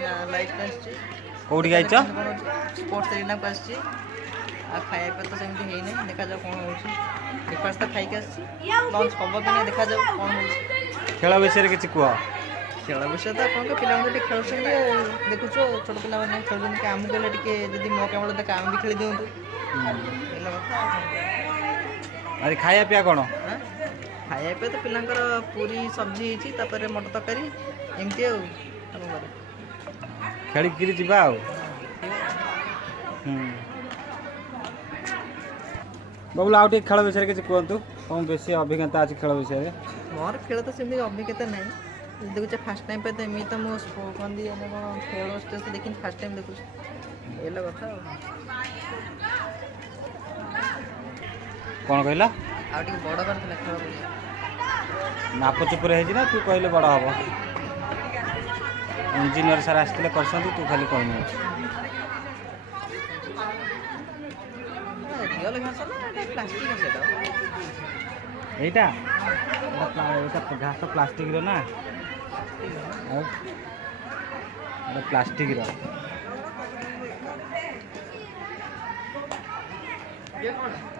light आसछि कोठी आइछ sports arena को आसछि आ खाया पे तो सेमती हेई नै देखा जाऊ कोन होछि ब्रेकफास्ट तो खाई के आसछि लंच हबो कि नै देखा जाऊ कोन होछि खेल विषय किसी कह खेल विषय तो अपन पिला टे खेलुछन देखुछ छोट पिला माने खेलुछन कि आमु गले टिके जदी मौका मिले त काम भी खेली दियंतु एला कथा अरे खाया पिया कौन खाया पे तो पिलांकर पूरी सब्जी होती मटर तरकारी एमती खेल कि जा बाबू आउ टे खेल विषय किसी कहतु कौन बेसी अभिज्ञता अच्छी खेल विषय मोर खेल तो सेमती अभिज्ञता ना देखुचे फास्ट टाइम पे तो एमती तो मुझे कौन खेल स्टेज देखी फास्ट टाइम देखुच एला कथा कौन कहला आ बड़ कर खेल नाप चुपुर है तू कहले बड़ हम इंजीनियर सार आसते कर तू खाली कहनी रियल घास ना प्लास्टिक एटा घास प्लास्टिक रो ना प्लास्टिक रो ये कौन